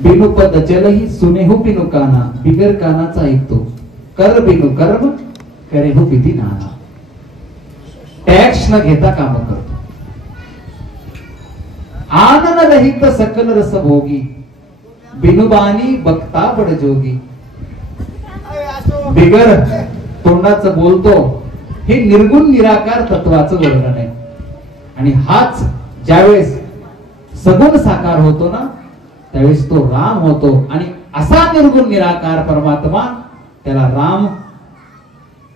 बिनु पद चलही सुनेहु बिनु काना, बिगर कानाचा ऐकतो, कर बिनु कर्म करेहु विधी नाना. टॅक्स न घेता काम करतो. आनन रहित सकल रस भोगी, बिनु बानी बघता बड जोगी. बिगर तोंडाचं बोलतो हे निर्गुण निराकार तत्वाचं वर्णन आहे. आणि हाच ज्यावेळेस सगुण साकार होतो ना त्यावेळेस तो राम होतो. आणि असा निर्गुण निराकार परमात्मा त्याला राम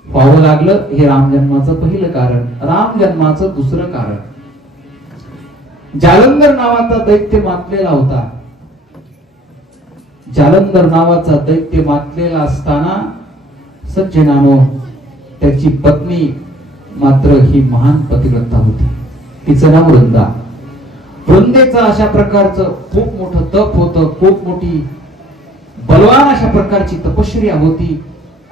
व्हावं लागलं. हे राम जन्माचं पहिलं कारण. राम जन्माचं दुसरं कारण, जालंधर नावाचा दैत्य मातलेला होता. जालंधर नावाचा दैत्य मातलेला असताना सज्जनानो त्याची पत्नी मात्र ही महान पतिव्रता होती. तिचं नाव वृंदा. वृंदेचं अशा प्रकारचं खूप मोठं तप होतं, खूप मोठी बलवान अशा प्रकारची तपश्चर्या होती.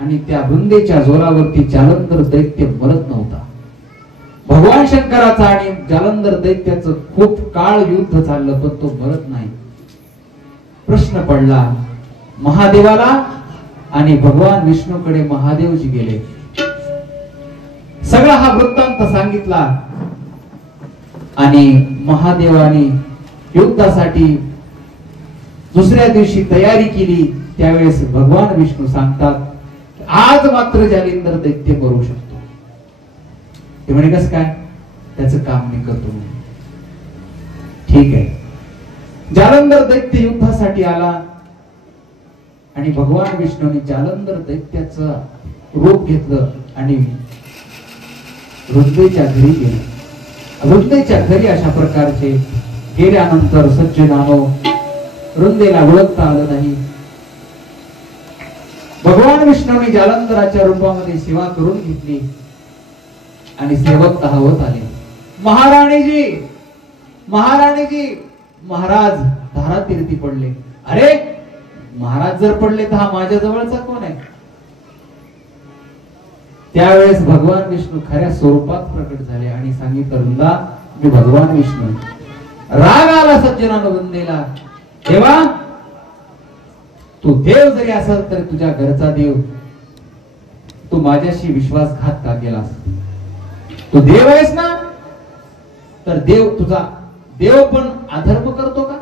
आणि त्या वृंदेच्या जोरावरती जालंधर दैत्य मरत नव्हता. भगवान शंकराचा आणि जालंधर दैत्याचं खूप काळ युद्ध चाललं पण तो मरत नाही. प्रश्न पडला महादेवाला आणि भगवान विष्णूकडे महादेवजी गेले. सगळा हा वृत्तांत सांगितला आणि महादेवाने युद्धासाठी दुसऱ्या दिवशी तयारी केली. त्यावेळेस भगवान विष्णू सांगतात आज मात्र जालिंदर दैत्य मरू शकतो. ते म्हणे कसं काय? त्याचं काम मी करतो. ठीक आहे. जालंधर दैत्य युद्धासाठी आला आणि भगवान विष्णूने जालंधर दैत्याचं रूप घेतलं आणि वृंदेच्या घरी गेले. वृंदेच्या घरी अशा प्रकारचे गेल्यानंतर सज्जनानो वृंदेला ओळखता आलं नाही. भगवान विष्णूने जालंधराच्या रूपामध्ये सेवा करून घेतली आणि सेवक धावत आले. महाराणीजी महाराणीजी. महाराज धारातीर्थी पडले. अरे महाराज जर पडले तर हा माझ्या जवळचा कोण आहे? त्यावेळेस भगवान विष्णू खऱ्या स्वरूपात प्रकट झाले आणि सांगितलं वृंदा मी भगवान विष्णू. राग आला सज्जनानो वृंदेला. देवा तू देव जरी असेल तरी तुझ्या घरचा देव, तू माझ्याशी विश्वासघात का केलास? तू देव आहेस ना, तर देव तुझा देव पण अधर्म करतो का?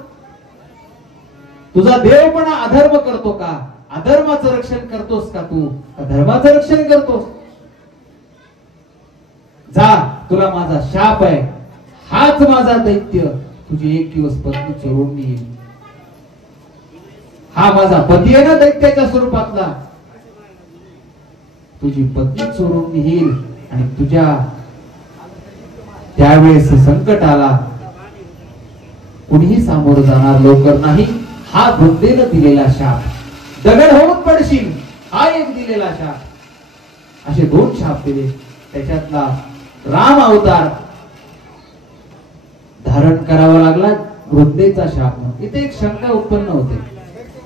तुझा देव पण अधर्म करतो का? अधर्माचं रक्षण करतोस का तू? धर्माचं रक्षण करतोस? जा तुला माझा शाप आहे. हाच माझा दैत्य तुझी एक दिवस पत्नी चोरून येईल. हा माझा पती आहे ना दैत्याच्या स्वरूपातला. तुझी पत्नी चोरून येईल आणि तुझ्या त्यावेळेस संकट आला कुणीही सामोरं जाणार लवकर नाही. हा वृंदेनं दिलेला शाप. दगड होऊन पडशील हा एक दिलेला शाप. असे दोन शाप दिले. त्याच्यातला राम अवतार धारण करावा लागला वृंदेचा शाप. इथे एक शंका उत्पन्न होते.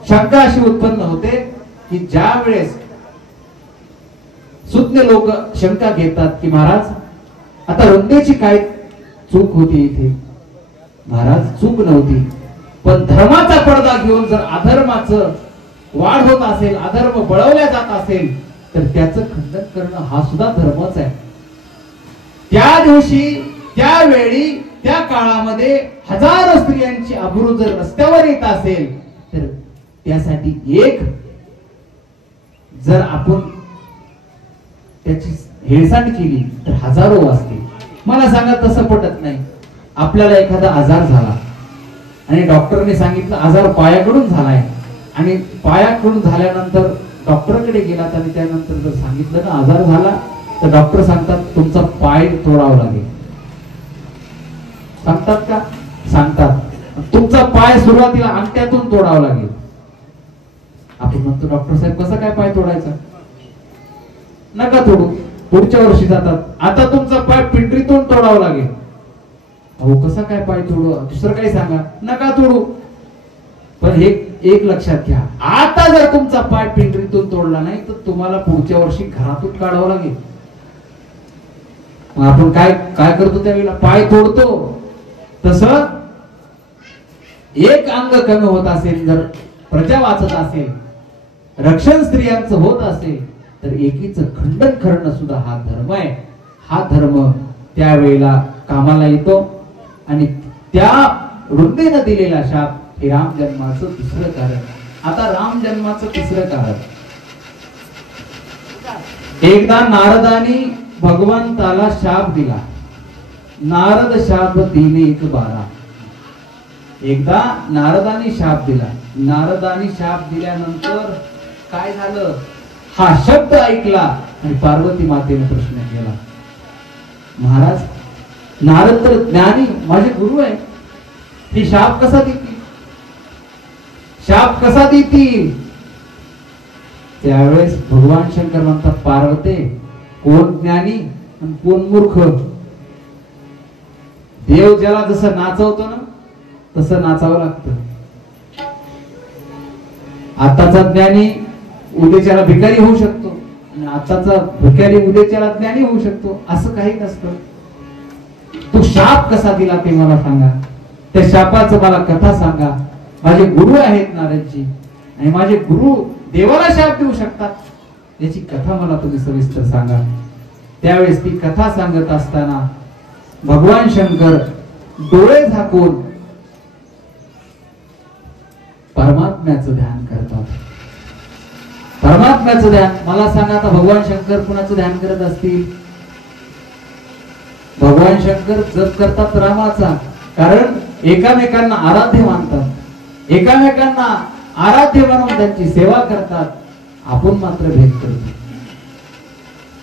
शंका अशी उत्पन्न होते की ज्या वेळेस सुज्ञ लोक शंका घेतात की महाराज आता वृंदेची काय चूक होती इथे? महाराज चूक नव्हती, पण धर्माचा पडदा घेऊन जर अधर्माचं वाढ होत असेल, अधर्म बळवल्या जात असेल तर त्याचं खंडन करणं हा सुद्धा धर्मच आहे. त्या दिवशी त्यावेळी त्या काळामध्ये हजारो स्त्रियांची अब्रू जर रस्त्यावर येत असेल तर त्यासाठी एक जर आपण त्याची हेळसांड केली तर हजारो वाचतील. मला सांगा तसं पटत नाही. आपल्याला एखादा आजार झाला आणि डॉक्टरने सांगितलं आजार पायाकडून झालाय आणि पायाकडून झाल्यानंतर डॉक्टरकडे गेलात आणि त्यानंतर जर सांगितलं ना आजार झाला तर डॉक्टर सांगतात तुमचा पाय तोडावा लागेल. सांगतात का? सांगतात. तुमचा पाय सुरुवातीला अंगठ्यातून तोडावा लागेल. आपण म्हणतो डॉक्टर साहेब कसं काय पाय तोडायचा? नका तोडू, पुढच्या वर्षी जातात. आता तुमचा पाय पिंडरीतून तोडावा लागेल. अहो कसा काय पाय तोडू? दुसरं काही सांगा. नका तोडू. पण हे एक लक्षात घ्या, आता जर तुमचा पाय पिंडरीतून तोडला नाही तर तुम्हाला पुढच्या वर्षी घरातून काढावं लागेल. आपण काय काय करतो त्यावेळेला? पाय तोडतो. तसं एक अंग कमी होत असेल, जर प्रजा वाचत असेल, रक्षण स्त्रियांचं होत असेल, तर एकीचं खंडन करणं सुद्धा हा धर्म आहे. हा धर्म त्यावेळेला कामाला येतो. आणि त्या रुंदेनं दिलेला शाप हे राम जन्माचं तिसरं कारण. आता राम जन्माचं तिसरं कारण, एकदा नारदानी भगवंताला शाप दिला. नारद शाप 3:1:12. एकदा नारदानी शाप दिला. नारदानी शाप दिल्यानंतर काय झालं, हा शब्द ऐकला आणि पार्वती मातेने प्रश्न केला, महाराज नारद तर ज्ञानी माझे गुरु आहे, हे शाप कसा देतील, शाप कसा देतील. त्यावेळेस भगवान शंकर म्हणतात, पार्वते कोण ज्ञानी आणि कोण मूर्ख. देव ज्याला जसं नाचवतो ना तसं नाचावं लागतं. आताचा ज्ञानी उद्याच्याला भिकारी होऊ शकतो आणि आताचा भिकारी उद्याच्याला ज्ञानी होऊ शकतो, असं काही नसतं. तो शाप कसा दिला ते मला सांगा, त्या शापाचं मला कथा सांगा. माझे गुरु आहेत नारदजी आणि माझे गुरु देवाला शाप देऊ शकतात, याची कथा मला तुम्ही सविस्तर सांगा. त्यावेळेस ती कथा सांगत असताना भगवान शंकर डोळे झाकून परमात्म्याचं ध्यान करतात. परमात्म्याचं ध्यान, मला सांगा आता भगवान शंकर कुणाचं ध्यान करत असतील. भगवान शंकर जप करतात रामाचा, कारण एकामेकांना आराध्य मानतात, एकामेकांना आराध्य मानून त्यांची सेवा करतात. आपण मात्र भेद करतो.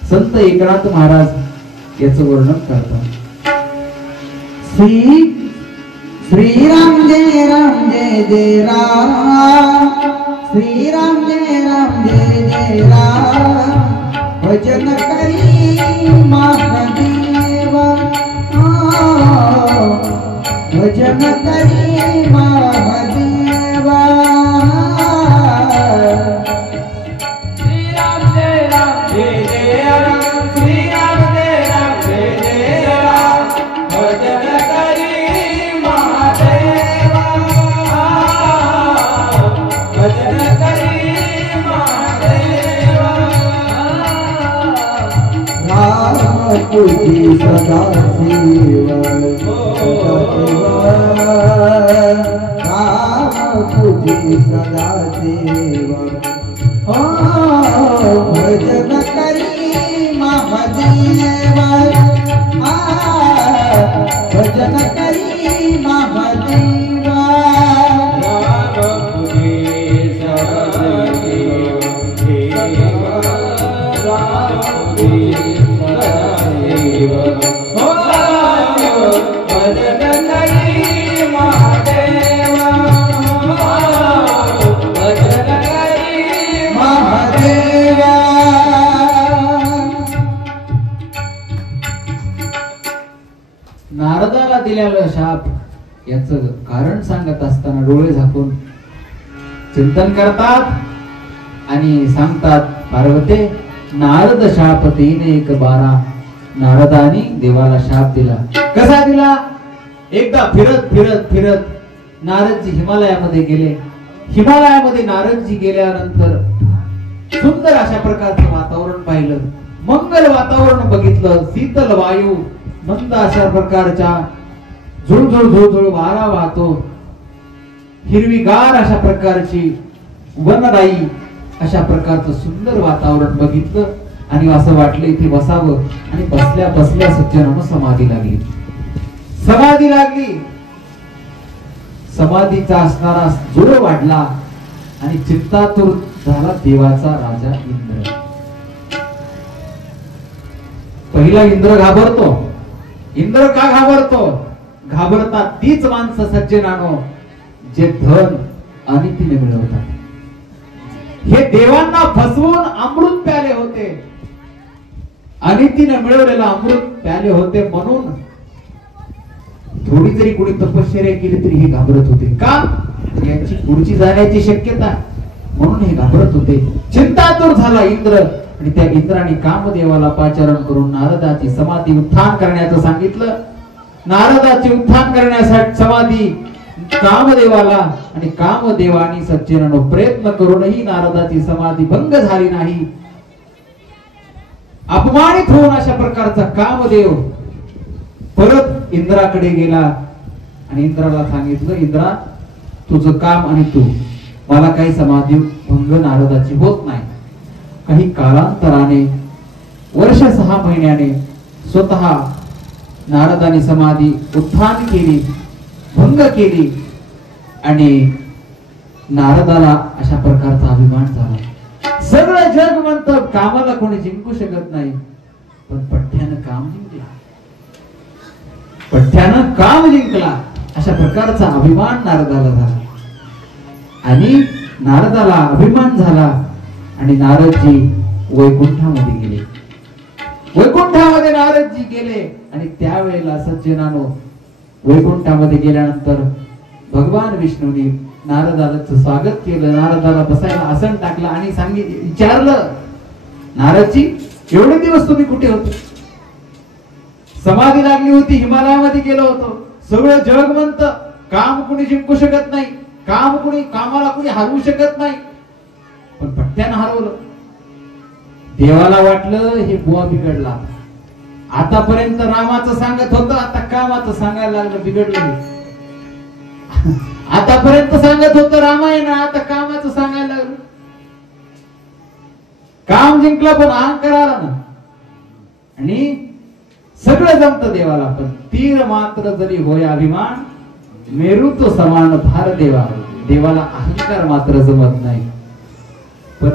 संत एकनाथ महाराज याचं वर्णन करतात. श्रीराम जय राम जय जय राम, श्रीराम जय राम जय जय राम, भजन करी महादेव, भजन करी महादेव. श्रीराम जय राम जय जय राम, श्रीराम जय राम जय जय राम, भजन करी महादेव, भजन करी महादेव. राम तुझी सदा सेवा, राम तुझी सदा सेवा, भजन करी महादेव, भजन करी महादेव. राम तुझी सदा सेवा, राम तुझी सदा सेवा, भजन करी महादेव, भजन करी महादेव. नारदाला दिलेला शाप याचं कारण सांगत असताना डोळे झाकून चिंतन करतात आणि सांगतात, पार्वते नारद शाप 3:1:12. नारदानी देवाला शाप दिला. कसा दिला, एकदा फिरत फिरत फिरत नारदजी हिमालयामध्ये गेले. हिमालयामध्ये नारदजी गेल्यानंतर सुंदर अशा प्रकारचं वातावरण पाहिलं, मंगल वातावरण बघितलं. शीतल वायू, मंद अशा प्रकारच्या झुळझुळ झुळझुळ वारा वाहतो, हिरवीगार अशा प्रकारची वनराई, अशा प्रकारचं सुंदर वातावरण बघितलं आणि असं वाटलं इथे बसावं. आणि बसल्या बसल्या सज्जनांना समाधी लागली. समाधी लागली. समाधीचा असणारा जोर वाढला आणि चित्तातूर झाला देवाचा राजा इंद्र. पहिला इंद्र घाबरतो. इंद्र का घाबरतो, घाबरतात तीच माणसं सज्जनानो जे धन अनितीने मिळवतात. हे देवांना फसवून अमृत प्याले होते, अनितीने मिळवलेला अमृत प्याले होते, म्हणून थोडी जरी कोणी तपश्चर्या केली तरी हे घाबरत होते. का, यांची पुढची जाण्याची शक्यता, म्हणून हे घाबरत होते. चिंतातूर झाला इंद्र आणि त्या इंद्राने कामदेवाला पाचारण करून नारदाची समाधी उत्थान करण्याचं सांगितलं. नारदाची उत्थान करण्यासाठी समाधी कामदेवाला आणि कामदेवानी सज्जनानो प्रयत्न करूनही नारदाची समाधी भंग झाली नाही. अपमानित होऊन अशा प्रकारचा कामदेव परत इंद्राकडे गेला आणि इंद्राला सांगितलं, इंद्रा तुझं काम आणि तू, मला काही समाधी भंग नारदाची होत नाही. काही कालांतराने वर्ष 6 महिन्याने स्वतः नारदाने समाधी उत्थान केली, भंग केली आणि नारदाला अशा प्रकारचा अभिमान झाला. सगळं जग म्हणतं कामाला कोणी जिंकू शकत नाही, पण पठ्ठ्यानं काम जिंकला, पठ्ठ्यानं काम जिंकला अशा प्रकारचा अभिमान नारदाला झाला. आणि नारदाला अभिमान झाला आणि नारदजी वैकुंठामध्ये गेले. वैकुंठामध्ये नारदजी गेले आणि त्यावेळेला सज्जनानो वैकुंठामध्ये गेल्यानंतर भगवान विष्णूने नारदाचं स्वागत केलं, नारदाला बसायला आसन टाकलं आणि विचारलं, नारदजी एवढे दिवस तुम्ही कुठे होते? समाधी लागली होती, हिमालयामध्ये गेलो होतो. सगळं जग म्हणतं काम कुणी जिंकू शकत नाही, कामाला कुणी हरवू शकत नाही, पण पठ्ठ्यानं हरवलं. देवाला वाटलं हे बुवा बिघडला, आतापर्यंत रामाचं सांगत होतं, आता कामाचं सांगायला लागलं, बिघडलं. आतापर्यंत सांगत होतं रामायण, आता कामाचं सांगायला लागलं. काम जिंकलं पण अहंकार आला ना. आणि सगळं जमतं देवाला, पण तीर मात्र जरी होय अभिमान, मेरू तो समान फार देवा. देवाला अहंकार मात्र जमत नाही. पण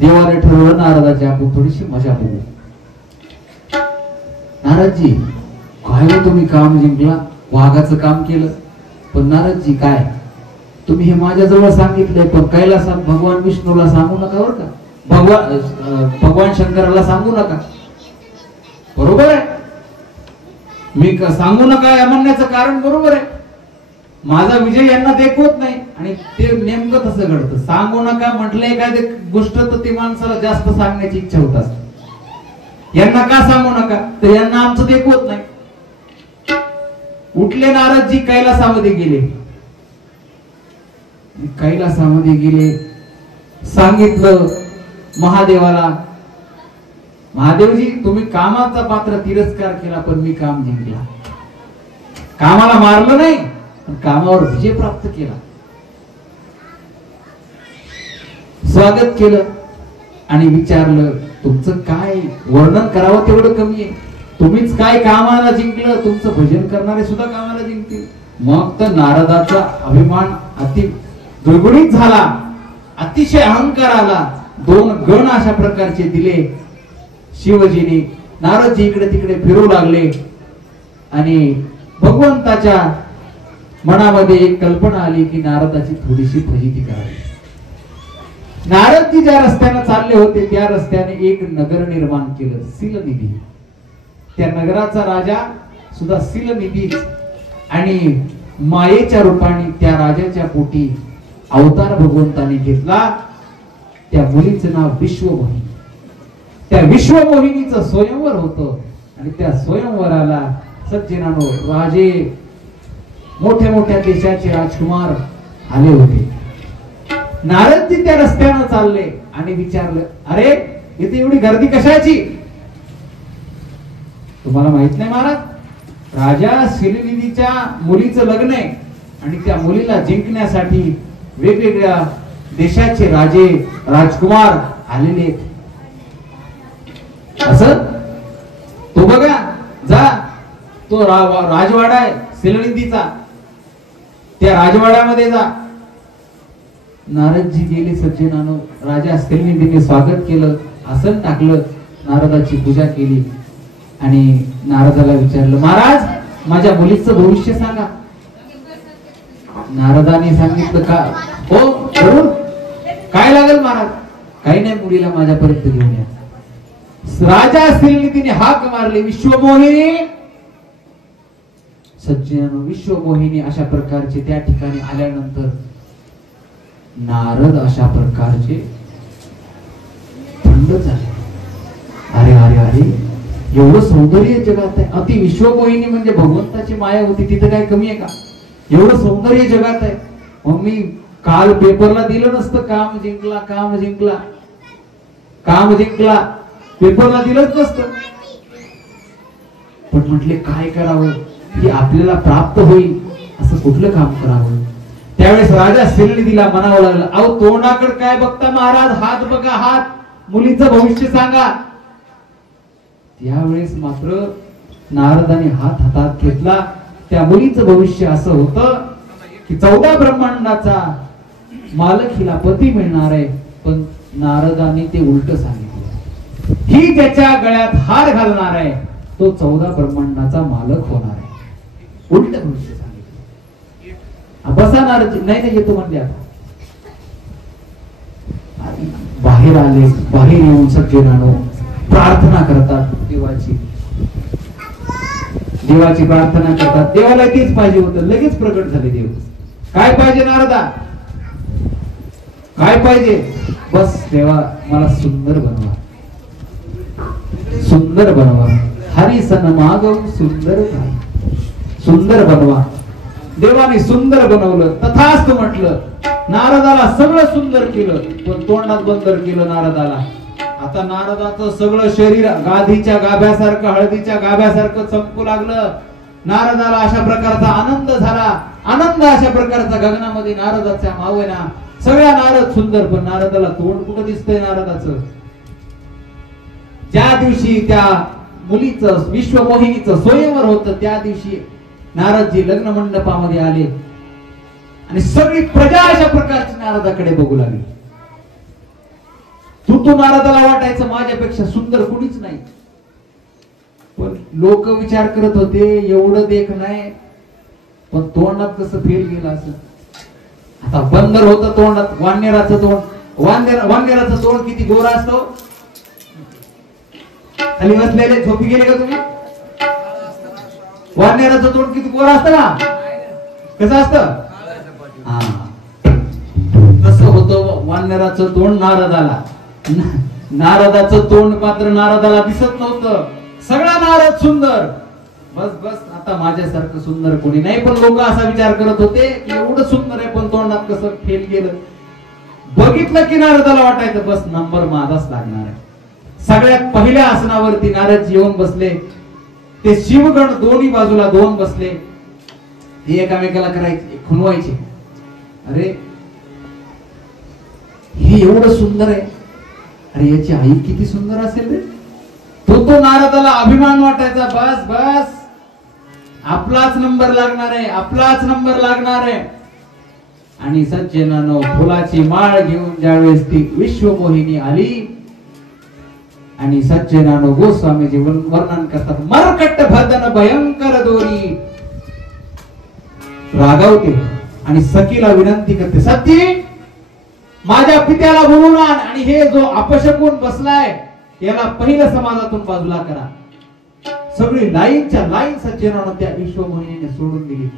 देवाने ठरवलं नारदाची आपण थोडीशी मजा बघू. नारदजी काय तुम्ही काम जिंकला, वाघाचं काम केलं, पण नारदजी काय तुम्ही हे माझ्याजवळ सांगितलंय, पण कैलासात भगवान विष्णूला सांगू नका बरं का, भगवान शंकराला सांगू नका. बरोबर आहे, मी सांगू नका या म्हणण्याचं कारण बरोबर आहे. माझा विजय यांना देखवत नाही आणि ते नेमकं तसं घडतं. सांगू नका म्हटलंय एखादी गोष्ट तर ती माणसाला जास्त सांगण्याची इच्छा होत असते. यांना का सांगू नका, तर यांना आमचं देखवत नाही. उठले नारदजी कैलासामध्ये गेले, कैलासामध्ये गेले, सांगितलं महादेवाला, महादेवजी तुम्ही कामाचा पात्र तिरस्कार केला, पण मी काम जिंकला. कामाला मारलं नाही, पण कामावर विजय प्राप्त केला. स्वागत केलं आणि विचारलं तुमचं काय वर्णन करावं तेवढं कमी आहे. तुम्हीच काय कामाला जिंकलं, तुमचं भजन करणारे सुद्धा कामाला जिंकतील. मग तर नारदाचा अभिमान अति दुर्गुणित झाला, अतिशय अहंकार आला. 2 गण अशा प्रकारचे दिले शिवजीने. नारदजी इकडे तिकडे फिरू लागले आणि भगवंताच्या मनामध्ये एक कल्पना आली की नारदाची थोडीशी फजिती करावी. नारदजी ज्या रस्त्याने चालले होते त्या रस्त्याने एक नगर निर्माण केलं, सीलनिधी. त्या नगराचा राजा सुद्धा सीलनिधी आणि मायेच्या रूपाने त्या राजाच्या पोटी अवतार भगवंताने घेतला. त्या मुलीचं नाव विश्वमोहिनी. त्या विश्वमोहिनीचं स्वयंवर होतं आणि त्या स्वयंवराला सज्जनानो राजे, मोठ्या मोठ्या देशाचे राजकुमार आले होते. नारदजी त्या रस्त्यानं चालले आणि विचारलं, अरे इथे एवढी गर्दी कशाची? तुम्हाला माहित नाही महाराज, राजा शिलनिधीच्या मुलीचं लग्न आहे आणि त्या मुलीला जिंकण्यासाठी वेगवेगळ्या देशाचे राजे राजकुमार आलेले. असं तो बघा, जा तो राजवाडा आहे शिलनिधीचा, त्या राजवाड्यामध्ये जा. नारदजी गेले सज्जनानो. राजा शिलनिधीने स्वागत केलं, आसन टाकलं, नारदाची पूजा केली आणि नारदाला विचारलं, महाराज माझ्या मुलीचं भविष्य सांगा. नारदाने सांगितलं, का हो जरूर, काय लागेल महाराज? काही नाही, मुलीला माझ्यापर्यंत घेऊन या. राजा शिलनिधीने हाक मारली, विश्वमोहिनी. सज्जनानो विश्वमोहिनी अशा प्रकारचे त्या ठिकाणी आल्यानंतर नारद अशा प्रकारचे थंड झाले. अरे अरे अरे, एवढं सौंदर्य जगात आहे. अति विश्वमोहिनी म्हणजे भगवंताची माया होती, तिथं काय कमी आहे का? एवढं सौंदर्य जगात आहे. मग मी काल पेपरला दिलं नसतं काम जिंकला काम जिंकला काम जिंकला, पेपरला दिलंच नसतं. पण म्हटले काय करावं की आपल्याला प्राप्त होईल असं कुठलं काम करावं. त्यावेळेस राजा दिला म्हणावं लागलं, अहो तोंडाकडे काय बघता महाराज, हात बघा हात, मुलीचं भविष्य सांगा. त्यावेळेस मात्र नारदाने हात हातात घेतला. त्या मुलीचं भविष्य असं होतं की 14 ब्रह्मांडाचा मालक हिला पती मिळणार आहे. पण नारदाने ते उलट सांगितलं, ही त्याच्या गळ्यात हार घालणार आहे तो 14 ब्रह्मांडाचा मालक होणार आहे. उलट भविष्य सांगितलं. बसा नारद, नाही येतो म्हणले. आता बाहेर आले, बाहेर येऊन सज्जनानो प्रार्थना करतात देवाची, देवाची प्रार्थना करतात. देवाला तेच पाहिजे होतं, लगेच प्रकट झाले देव. काय पाहिजे नारदा, काय पाहिजे? बस देवा मला सुंदर बनवा, सुंदर बनवा. हरी सन मागव सुंदर काय, सुंदर बनवा. देवाने सुंदर बनवलं, तथास्तु म्हटलं. नारदाला सगळं सुंदर केलं, पण तोंडात बंदर केलं नारदाला. आता नारदाचं सगळं शरीर गाधीच्या गाभ्यासारखं, हळदीच्या गाभ्यासारखं चमकू लागलं. नारदाला अशा प्रकारचा आनंद झाला, आनंद अशा प्रकारचा गगनामध्ये नारदाच्या मावेना. सगळ्या नारद सुंदर, पण नारदाला तोंड कुठं दिसतंय नारदाचं. ज्या दिवशी त्या मुलीचं विश्वमोहिनीचं स्वयंवर होतं त्या दिवशी नारदजी लग्न मंडपामध्ये आले आणि सगळी प्रजा अशा प्रकारची नारदाकडे बघू लागली. तू नारदाला वाटायचं माझ्यापेक्षा सुंदर कुणीच नाही. पण लोक विचार करत होते एवढं देख नाही, पण तोंडात कसं फेल गेलं असं. आता बंदर होतं तोंडात, वानराचं तोंड, वानराचं तोंड किती गोरा असतो. खाली बसलेले झोपी गेले का तुम्ही? वानराचं तोंड किती गोरा असतं ना, कसं असतं? हा, तसं होतं वानराचं तोंड नारदाला. नारदाचं तोंड मात्र नारदाला दिसत नव्हतं. सगळा नारद सुंदर, बस बस आता माझ्यासारखं सुंदर कोणी नाही. पण लोक असा विचार करत होते की एवढं सुंदर आहे पण तोंडात कसं फेल गेलं. बघितलं की नारदाला वाटायचं बस नंबर माझाच लागणार आहे. सगळ्यात पहिल्या आसनावरती नारद येऊन बसले. ते शिवगण दोन्ही बाजूला दोन बसले, हे एकामेकाला करायचे, खुनवायचे. अरे हे एवढं सुंदर आहे, अरे याची आई किती सुंदर असेल रे. तो नारदाला अभिमान वाटायचा, बस बस आपलाच नंबर लागणार आहे, आपलाच नंबर लागणार आहे. आणि सज्जनानो फुलाची माळ घेऊन ज्यावेळेस ती विश्वमोहिनी आली आणि सज्जनानो गोस्वामीजी वर्णन करतात, मरकट भदन भयंकर दोरी. रागावते आणि सखीला विनंती करते, सती माझ्या पित्याला बोलून आण आणि हे जो अपशकून बसलाय याला पहिलं समाजातून बाजूला करा. सगळी लाईनच्या लाईन सज्जनानं त्या विश्वमोहिनीने सोडून दिली.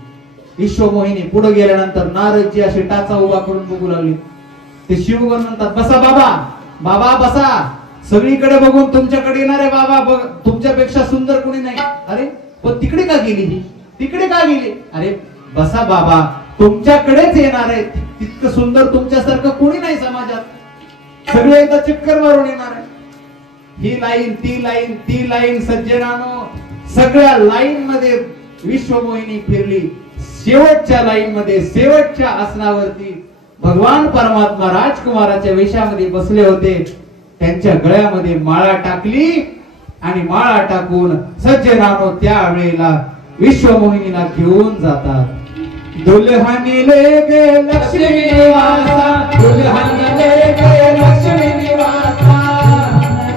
विश्वमोहिनी पुढे गेल्यानंतर नारदजी असे टाचा उभा करून बघू लागले. ते शिवगण म्हणतात, बसा बाबा, बाबा बसा. सगळीकडे बघून तुमच्याकडे येणार आहे बाबा, तुमच्यापेक्षा सुंदर कोणी नाही. अरे पण तिकडे का गेली ही, तिकडे का गेली? अरे बसा बाबा, तुमच्याकडेच येणार आहे. तितकं सुंदर तुमच्यासारखं कोणी नाही समाजात. सगळे एकदा चक्कर मारून येणार आहे. ही लाईन ती लाईन ती लाईन सज्जनानो सगळ्या लाईन मध्ये विश्वमोहिनी फिरली. शेवटच्या लाईन मध्ये शेवटच्या आसनावरती भगवान परमात्मा राजकुमाराच्या वेशामध्ये बसले होते. त्यांच्या गळ्यामध्ये माळा टाकली आणि माळा टाकून सज्जनानो त्या वेळेला विश्वमोहिनीला घेऊन जातात. दुल्हन ले गे लक्ष्मी निवासा, दुल्हन ले गे लक्ष्मी निवासा,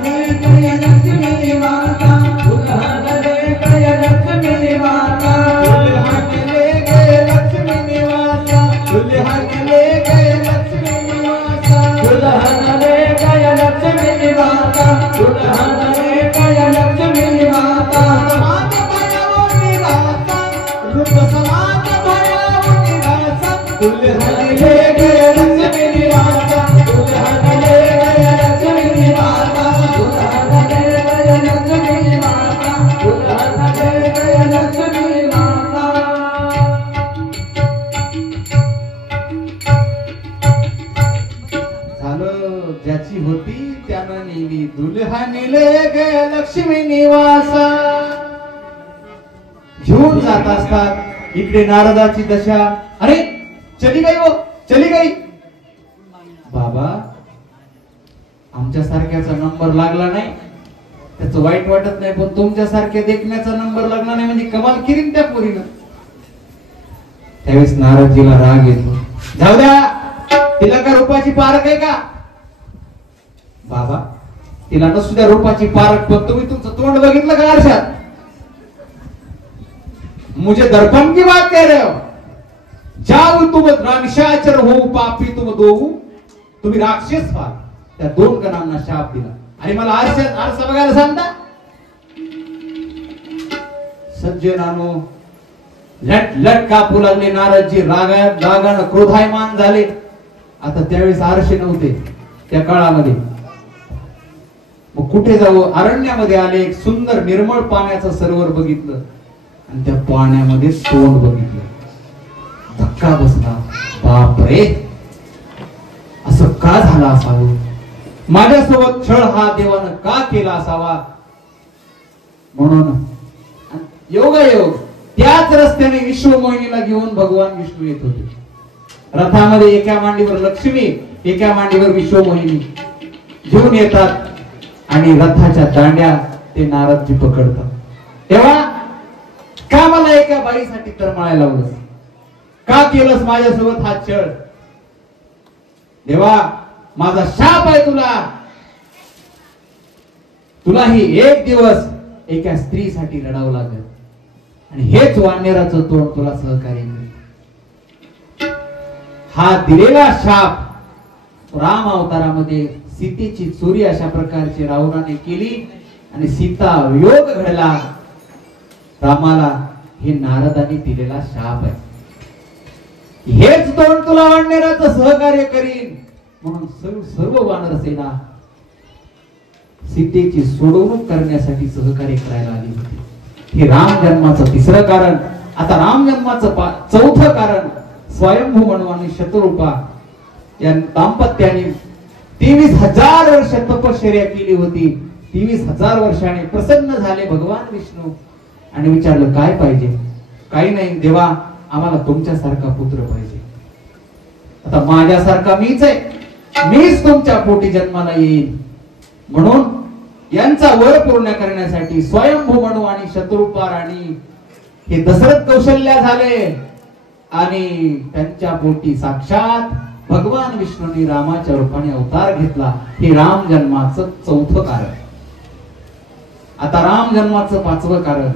लक्ष्मी निवासा, दुल्हन ले गे लक्ष्मी निवासा, दुल्हन ले गे लक्ष्मी निवासा, दुल्हन ले गे लक्ष्मी निवासा, दुल्हन ले गे लक्ष्मी निवासा, दुल्हन ले गे लक्ष्मी निवासा. समाज भयावो निवासा, रूप समाज भयावो निवासा, दुल्हन ले गे दुल्हनी ले गे लक्ष्मी निवासा. घेऊन जात असतात. इकडे नारदाची दशा. अरे चली गई वो, चली गई. बाबा आमच्या सारख्याचा नंबर लागला नाही त्याचं वाईट वाटत नाही, पण तुमच्या सारख्या देखण्याचा नंबर लागला नाही म्हणजे कमाल किरीन त्या पोरीनं. त्यावेळेस नारदजीला राग येतो. जाऊ द्या, तिला का रूपाची पारख आहे का? बाबा तिला नसू द्या रूपाची पारख, पण तुम्ही तुमचं तोंड बघितलं का आरशात? मुझे दर्पण की बात कह रहे हो? जाऊ तुम निशाचर हो पापी तुम दो, तुम्ही राक्षस व्हाल. त्या दोन गणांना शाप दिला आणि मला आरसा बघायला सांगता? सज्जनानो लट लट कापू लागले नारदजी. रागानं क्रोधायमान झाले. आता त्यावेळेस आरशे नव्हते त्या काळामध्ये. मग कुठे जाऊ? अरण्यामध्ये आले. एक सुंदर निर्मळ पाण्याचं सरोवर बघितलं आणि त्या पाण्यामध्ये तोंड बघितलं. धक्का बसला. बापरे, असं का झालं असावं? माझ्यासोबत छळ हा देवानं का केला असावा? म्हणून योगायोग त्याच रस्त्याने विश्वमोहिनीला घेऊन भगवान विष्णू येत होते. रथामध्ये एका मांडीवर लक्ष्मी, एका मांडीवर विश्वमोहिनी घेऊन येतात आणि रथाच्या दांड्या ते नारदजी पकडतात. तेव्हा का मला एका बाईसाठी तरमाळायला लावलंस? का केलंस माझ्यासोबत हा छळ? देवा माझा शाप आहे तुला. तुलाही एक दिवस एका स्त्रीसाठी रडावं लागेल आणि हेच वानराचं तोंड तुला सहकार्य करेल. हा दिलेला शाप राम अवतारामध्ये सीतेची चोरी अशा प्रकारची रावणाने केली आणि सीता वियोग घडला. रामाला हे नारदाने दिलेला शाप आहे. हेच तोंड तुला वानराचं सहकार्य करीन म्हणून सर्व वानर सेना सीतेची सोडवणूक करण्यासाठी सहकार्य करायला आली होती. हे राम जन्माचं तिसरं कारण. आता राम जन्माचं चौथं कारण स्वयंभू म्हणून शतरूपा या दाम्पत्याने 23,000 वर्ष तपश्चर्या केली होती. 23,000 वर्षाने प्रसन्न झाले भगवान विष्णू आणि विचारलं काय पाहिजे? काही नाही देवा, आम्हाला तुमच्यासारखा पुत्र पाहिजे. आता माझ्यासारखा मीच आहे, मीच तुमच्या पोटी जन्माला येईल. म्हणून यांचा वर पूर्ण करण्यासाठी स्वयंभू म्हणू आणि शत्रुपा राणी हे दशरथ कौशल्या झाले आणि त्यांच्या पोटी साक्षात भगवान विष्णूंनी रामाच्या रूपाने अवतार घेतला. हे राम जन्माचं चौथं कारण. आता राम जन्माचं पाचवं कारण.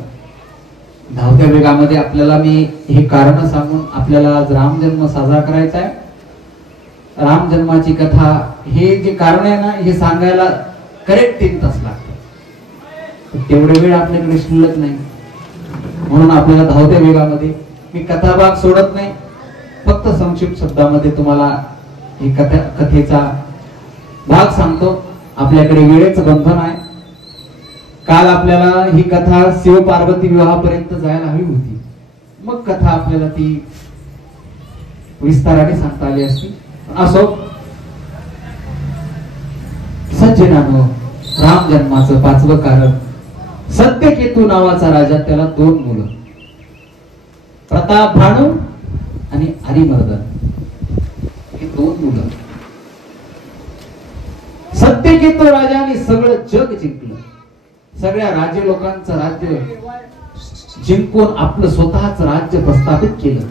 धावत्या वेगामध्ये आपल्याला मी हे कारण सांगून आपल्याला आज राम जन्म साजरा करायचा आहे. राम जन्माची कथा हे जे कारण आहे ना, हे सांगायला करेक्ट 3 तास लागतात. तेवढे वेळ आपल्याकडे शिल्लक नाही. म्हणून आपल्याला धावत्या वेगामध्ये मी कथाभाग सोडत नाही, फक्त संक्षिप्त शब्दामध्ये तुम्हाला ही कथेचा भाग सांगतो. आपल्याकडे वेळेचं बंधन आहे. काल आपल्याला ही कथा शिव पार्वती विवाहापर्यंत जायला हवी होती. मग कथा आपल्याला ती विस्ताराने सांगता आली असती. असो, सज्जनानो, राम जन्माचं पाचवं कारण. सत्यकेतू नावाचा राजा, त्याला 2 मुलं, प्रताप भाणू आणि हरिमर्दन. हे 2 मुलं. सत्यकेतू राजाने सगळं जग जिंकलं. सगळ्या राज्य लोकांचं राज्य जिंकून आपलं स्वतःच राज्य प्रस्थापित केलं.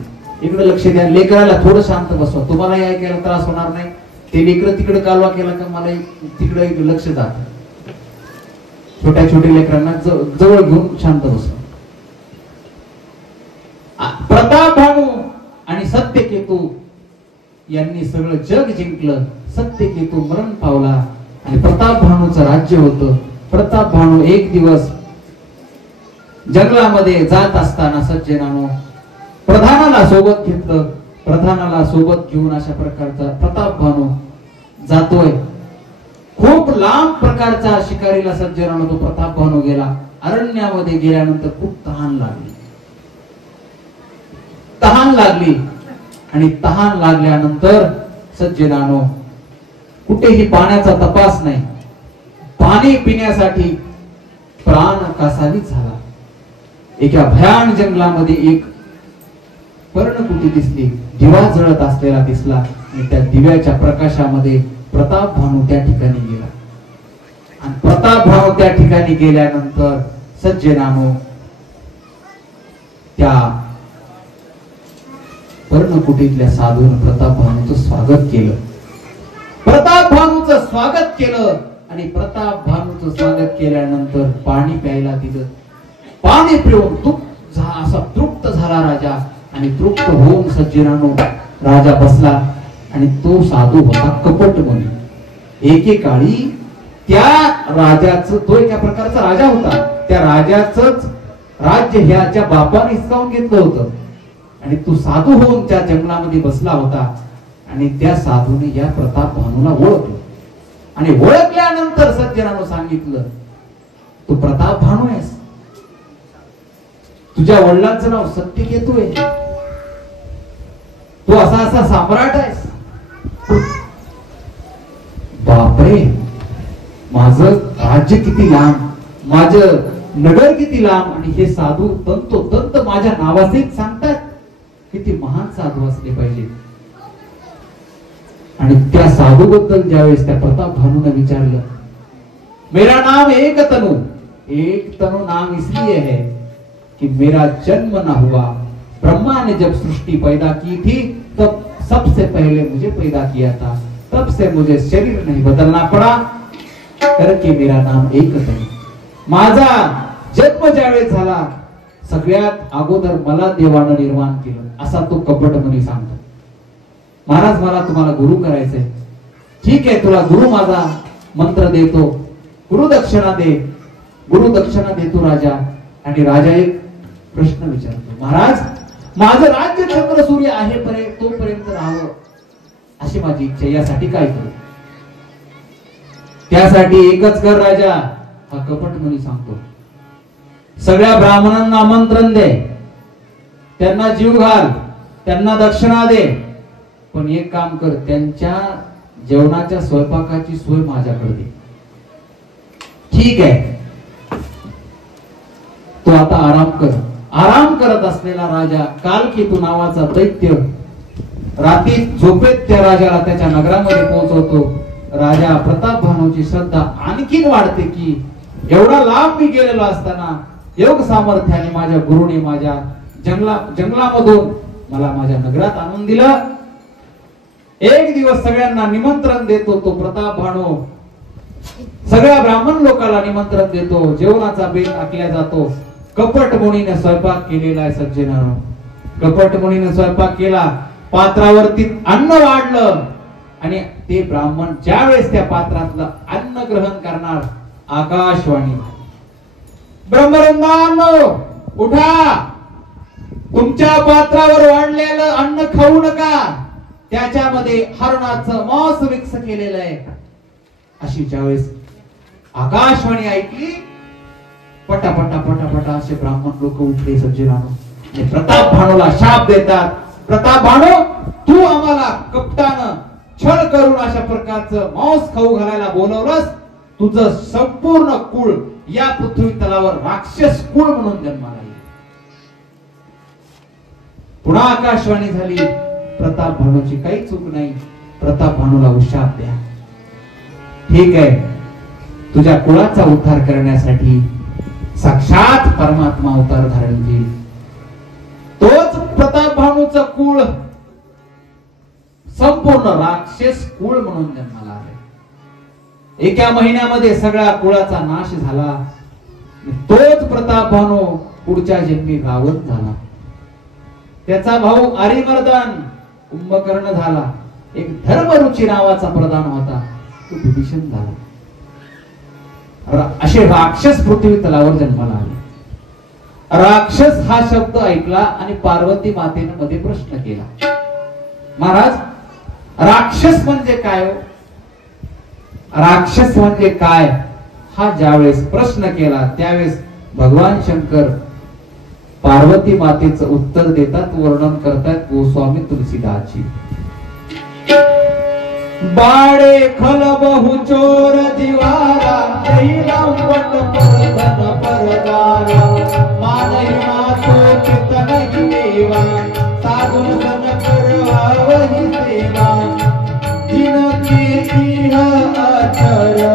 इकडे लक्ष द्या. लेकराला थोडं शांत बसवा, तुम्हाला ऐकायला त्रास होणार नाही. ते लेकर तिकडे कालवा केला का मला तिकडे लक्ष जात. छोट्या छोट्या लेकरांना जवळ घेऊन शांत बसवा. प्रताप भानू आणि सत्यकेतू यांनी सगळं जग जिंकलं. सत्यकेतू मरण पावला आणि प्रताप भानूचं राज्य होतं. प्रताप भानू एक दिवस जंगलामध्ये जात असताना सज्जनानो प्रधानाला सोबत घेतलं. प्रधानाला सोबत घेऊन अशा प्रकारचा प्रताप भानू जातोय. खूप लांब प्रकारचा शिकारीला सज्जनानो तो प्रताप भानू गेला. अरण्यामध्ये गेल्यानंतर खूप तहान लागली आणि तहान लागल्यानंतर सज्जनानो कुठेही पाण्याचा तपास नाही. पाणी पिण्यासाठी प्राण कासावीस झाला. एका भयान जंगलामध्ये एक पर्णकुटी दिसली. दिवा जळत असलेला दिसला आणि त्या दिव्याच्या प्रकाशामध्ये प्रताप भानू त्या ठिकाणी गेला. आणि प्रताप भानू त्या ठिकाणी गेल्यानंतर सज्जनानो त्या पर्णकुटीतल्या साधून प्रताप भानूचं स्वागत केलं. प्रताप भानूचं स्वागत केलं आणि प्रताप भानूचं स्वागत केल्यानंतर पाणी प्यायला दिलं. पाणी पिऊन असा तृप्त झाला राजा. आणि तृप्त होऊन सज्जनानो राजा बसला. आणि तो साधू होता कपटमुनी. एकेकाळी त्या राजाचं, तो एका प्रकारचा राजा होता, त्या राजाचंच राज्य ह्याच्या बापाने हिसकावून घेतलं होतं. आणि तो साधू होऊन त्या जंगलामध्ये बसला होता. आणि त्या साधूने या प्रताप भानूला ओळखलं. आणि ओळखल्यानंतर सज्जनानं सांगितलं, तू प्रताप भानू आहेस, तुझ्या वडिलांचं नाव सत्यकेतू आहे, तू असा असा सम्राट आहेस. बापरे, माझं राज्य किती लांब, माझं नगर किती लांब, आणि हे साधू तंतोतंत माझ्या नावासहित सांगतात. किती महान साधू असले पाहिजे. आणि त्या साधू बद्दल ज्यावेळेस त्या प्रताप भानूने विचारलं, मेरा नाम एक तनु नाम इसलिए है कि मेरा जन्म ना हुआ, ब्रह्मा ने जब सृष्टि पैदा की थी तब सबसे पहले मुझे पैदा किया था, तब से मुझे शरीर नहीं बदलना पड़ा करके मेरा नाम एक तनु. माझा जन्म ज्यावेळेस झाला सगळ्यात अगोदर मला देवानं निर्माण केलं, असा तो कपटमुनी सांगतो. महाराज, मला तुम्हाला गुरु करायचंय. ठीक आहे, तुला गुरु माझा मंत्र देतो, गुरुदक्षिणा दे. गुरुदक्षिणा देतो राजा. आणि राजा एक प्रश्न विचारतो, महाराज, माझं राज्य चंद्र सूर्य आहे तोपर्यंत राहावं अशी माझी इच्छा, यासाठी काय करू? त्यासाठी एकच कर राजा, हा कपटमुनी सांगतो. सगळ्या ब्राह्मणांना आमंत्रण दे, त्यांना जीव घाल, त्यांना दक्षिणा दे, पण एक काम कर, त्यांच्या जेवणाच्या स्वयंपाकाची सोय माझ्याकडे दे. ठीक आहे, तो आता आराम कर. आराम करत असलेला राजा कालकेतू नावाचा दैत्य रात्री झोपेत त्या राजाला त्याच्या नगरामध्ये पोहोचवतो. राजा प्रताप भानूची श्रद्धा आणखीन वाढते की एवढा लांब मी गेलेलो असताना योग सामर्थ्याने माझ्या गुरुने माझ्या जंगलामधून मला माझ्या नगरात आणून दिलं. एक दिवस सगळ्यांना निमंत्रण देतो तो प्रताप भानू, सगळ्या ब्राह्मण लोकांना निमंत्रण देतो. जेवणाचा बेत आखला जातो. कपटमुनीने स्वयंपाक केलेला आहे. सज्जनानो, कपटमुनीने स्वयंपाक केला, पात्रावरती अन्न वाढलं आणि ते ब्राह्मण ज्यावेळेस त्या पात्रातलं अन्न ग्रहण करणार, आकाशवाणी, ब्रह्मवृंदांनो उठा, तुमच्या पात्रावर वाढलेलं अन्न खाऊ नका, त्याच्यामध्ये हरणाचं मांस मिक्स केलेलं आहे. अशी ज्यावेळेस आकाशवाणी ऐकली, पटापटा पटापटा असे ब्राह्मण लोक उठले. सज्जनानो, प्रताप भानूला शाप देतात. प्रताप भानू, तू आम्हाला कपटानं छळ करून अशा प्रकारचं मांस खाऊ घालायला बोलवलंस, तुझं संपूर्ण कुळ या पृथ्वी तलावर राक्षस कुळ म्हणून जन्माला येईल. पुन्हा आकाशवाणी झाली, प्रताप भानूची काही चूक नाही, प्रताप भानूला शाप द्या. ठीक आहे, तुझ्या कुळाचा उद्धार करण्यासाठी साक्षात परमात्मा अवतार धारण केली. तोच प्रताप भानूचं कुळ संपूर्ण राक्षस कुळ म्हणून जन्माला आले. एका महिन्यामध्ये सगळ्या कुळाचा नाश झाला. तोच प्रताप भानू पुढच्या जन्मी रावण झाला. त्याचा भाऊ आरिमर्दन कुंभकर्ण झाला. एक धर्मरुची नावाचा प्रधान होता, तो विभीषण झाला. असे राक्षस पृथ्वी तलावर जन्माला आले. राक्षस हा शब्द ऐकला आणि पार्वती मातेने मध्ये प्रश्न केला, महाराज, राक्षस म्हणजे काय? राक्षस म्हणजे काय? हा ज्यावेळेस प्रश्न केला त्यावेळेस भगवान शंकर पार्वती मातेचं उत्तर देतात, वर्णन करतात गोस्वामी तुलसीदासजी. बाड़े खल बहु चोर दिवारा लंबट परधन परदारा मानही मातो पितन देवा साधुन सन करवावहि सेवा जिनके इह आचरण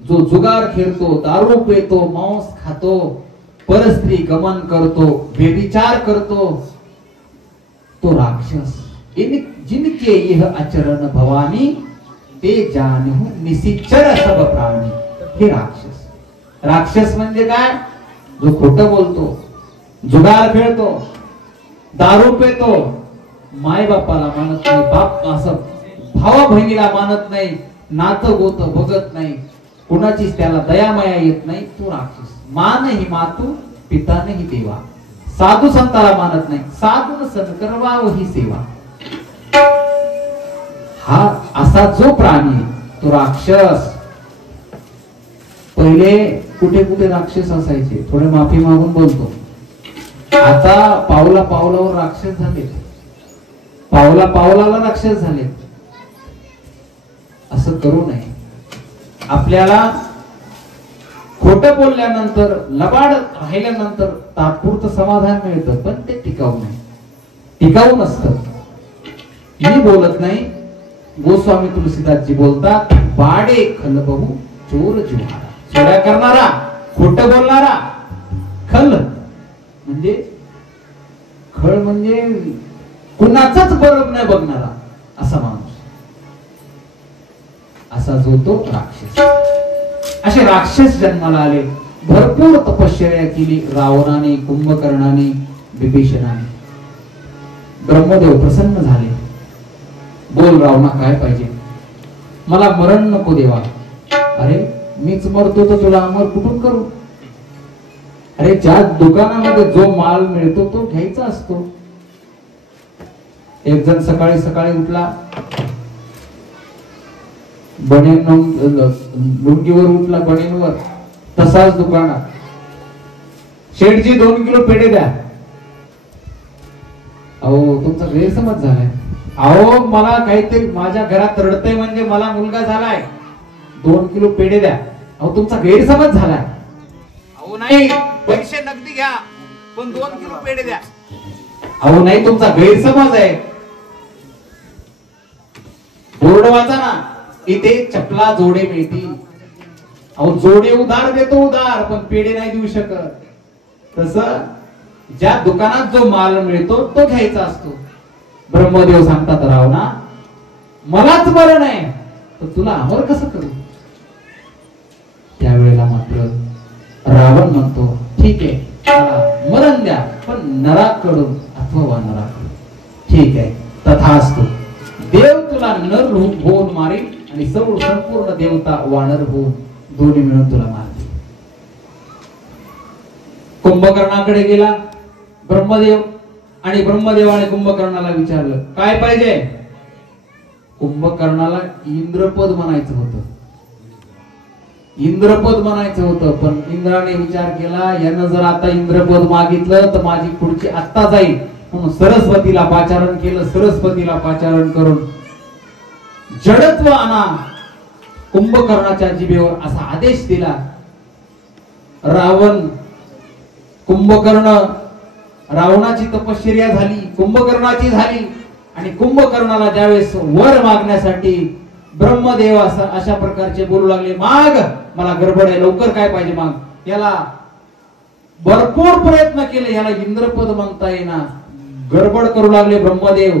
जो जुगार खेळतो, दारू पितो, मांस खातो, परस्त्री गमन करतो, व्यभिचार करतो, तो राक्षस। जिनके यह आचरण भवानी ते जानहु निशिचर सब प्राणी। हे राक्षस। राक्षस म्हणजे काय? जो खोटं बोलतो, जुगार खेळतो, दारू पितो, माय बापाला मानत नाही, बाप असं भावा बहिणीला मानत नाही, नातं गोत बघत नाही, कुणाचीच त्याला दयामाया येत नाही, तो राक्षस। मानही मातु पितानेही देवा, साधू संताला मानत नाही, साधून सत्कर्मावही सेवा। हा असा जो प्राणी तो राक्षस। पहिले कुठे कुठे राक्षस असायचे, थोडे माफी मागून बोलतो, आता पावला पावलावर राक्षस झाले, पावला पावलाला राक्षस झाले। असं करू नये। आपल्याला खोटं बोलल्यानंतर, लबाड राहिल्यानंतर तात्पुरतं समाधान मिळतं, पण ते टिकाऊ नाही, टिकाऊ नसतं। मी बोलत नाही, गोस्वामी तुलसीदासजी बोलतात, बाडे खल बहु चोर जुहारा। चोऱ्या करणारा, खोटं बोलणारा, खल म्हणजे खळ म्हणजे कुणाचाच बरोबर नाही बघणारा असा माणूस, असा जो तो राक्षस। असे राक्षस जन्माला आले, भरपूर तपश्चर्या केली रावणाने, कुंभकर्णाने, विभीषणाने। ब्रह्मदेव प्रसन्न झाले, बोल रावणा काय पाहिजे? मला मरण नको देवा। अरे मीच मरतो तर तुला अमर कुठून करू? अरे ज्या दुकानामध्ये जो माल मिळतो तो घ्यायचा असतो। एक जण सकाळी सकाळी उठला, बनेन लुंगीवर उठला, बनेनवर, तसाच दुकानात, शेठजी 2 किलो पेढे द्या। अहो तुमचा गैरसमज झालाय। अहो मला काहीतरी माझ्या घरात रडतंय म्हणजे मला मुलगा झालाय, 2 किलो पेढे द्या। अहो तुमचा गैरसमज झालाय। अहो नाही, पैसे नगदी घ्या पण 2 किलो पेढे द्या। अहो नाही, तुमचा गैरसमज आहे। बोर्ड वाचा ना, इथे चपला जोडे मिळतील। अहो जोडे उधार देतो उधार, पण पेढे नाही देऊ शकत। तसं ज्या दुकानात जो माल मिळतो तो घ्यायचा असतो। ब्रह्मदेव सांगतात, रावणा मलाच मरण आहे तर तुला अमर कसं करू? त्यावेळेला मात्र रावण म्हणतो, ठीक आहे मला मरण द्या, पण नराकडून अथवा वानराकडून। ठीक आहे, तथास्तु। देव तुला नर होऊन मारेल आणि सर्व संपूर्ण देवता वानर होऊन दोन्ही मिळून तुला मारतील। कुंभकर्णाकडे गेला ब्रह्मदेव, आणि ब्रह्मदेवाने कुंभकर्णाला विचारलं काय पाहिजे? कुंभकर्णाला इंद्रपद म्हणायचं होतं, इंद्रपद म्हणायचं होतं, पण इंद्राने विचार केला, यानं जर आता इंद्रपद मागितलं तर माझी पुढची आत्ता जाईल, म्हणून सरस्वतीला पाचारण केलं। सरस्वतीला पाचारण करून जडत्व आणा कुंभकर्णाच्या जिभेवर असा आदेश दिला। रावण कुंभकर्ण, रावणाची तपश्चर्या झाली, कुंभकर्णाची झाली, आणि कुंभकर्णाला ज्यावेळेस वर मागण्यासाठी ब्रह्मदेव अशा प्रकारचे बोलू लागले, माग, मला गडबड आहे, लवकर काय पाहिजे माग। याला भरपूर प्रयत्न केले, याला इंद्रपद मागता येईना, गडबड करू लागले ब्रह्मदेव।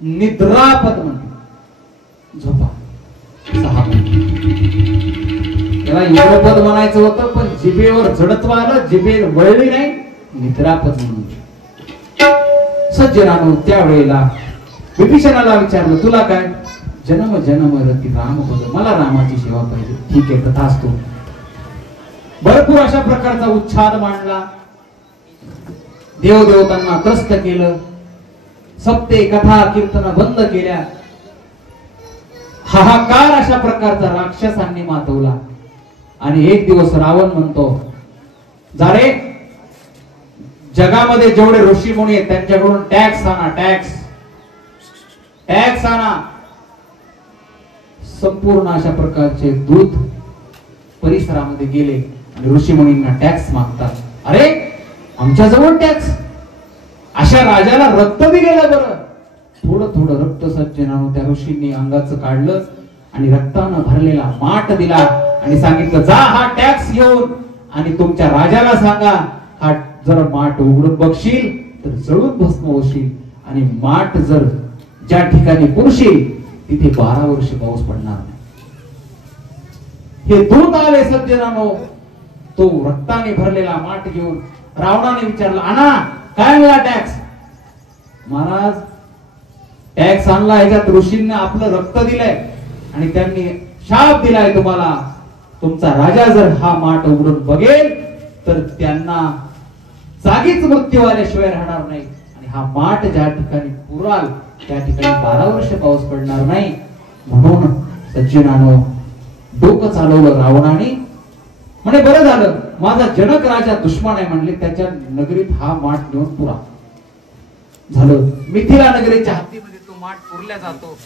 निद्रापद म्हणते, झोपा 6 महिने। त्याला इंद्रपद म्हणायचं होतं, पण जिभेवर जडत्व आलं, जिभेवर वळली नाही, निद्रापत म्हणून. सज्जनानो त्यावेळेला विभीषणाला विचारलं, तुला काय? जन्म जन्म रती राम पद, मला रामाची सेवा पाहिजे. ठीक आहे, तथास्तु. भरपूर अशा प्रकारचा उच्छाद मांडला, देवदेवतांना त्रस्त केलं, सप्ते कथा कीर्तन बंद केल्या, हाहाकार अशा प्रकारचा राक्षसांनी मातवला. आणि एक दिवस रावण म्हणतो, जा रे, जगामध्ये जेवढे ऋषी मुनी आहेत त्यांच्याकडून टॅक्स आणा, टॅक्स आणा. संपूर्ण अशा प्रकारचे दूत परिसरामध्ये गेले आणि ऋषी मुनींना टॅक्स मागतात. अरे, आमच्या जवळ टॅक्स? अशा राजाला रक्त दिलेलं बरं. थोडं थोडं रक्त सज्जनानं त्या ऋषींनी अंगाचं काढलं आणि रक्तानं भरलेला माठ दिला आणि सांगितलं, जा हा टॅक्स घेऊन आणि तुमच्या राजाला सांगा, हा जर माठ उघडून बघशील तर जळून भस्म होशील, आणि माठ जर ज्या ठिकाणी पुरशील तिथे 12 वर्ष पाऊस पडणार नाही. हे दूत आले सज्जनानो, तो रक्ताने भरलेला माठ घेऊन. रावणाने विचारलं, आणा, काय मिळाला टॅक्स? महाराज, टॅक्स आणला, ह्याच्यात ऋषींना आपलं रक्त दिलंय आणि त्यांनी शाप दिलाय तुम्हाला, तुमचा राजा जर हा माठ उघडून बघेल तर त्यांना जागीच मृत्यू आल्याशिवाय राहणार नाही, आणि हा माठ ज्या ठिकाणी पुराल त्या ठिकाणी 12 वर्ष पाऊस पडणार नाही. म्हणून सज्जनानो डोकं चालवलं रावणाने. म्हणे, बरं झालं, माझा जनक राजा दुश्मन आहे म्हणले, त्याच्या नगरीत हा माठ नेऊन पुरा. झालं, मिथिला नगरीच्या हद्दीमध्ये तो माठ पुरल्या जातो.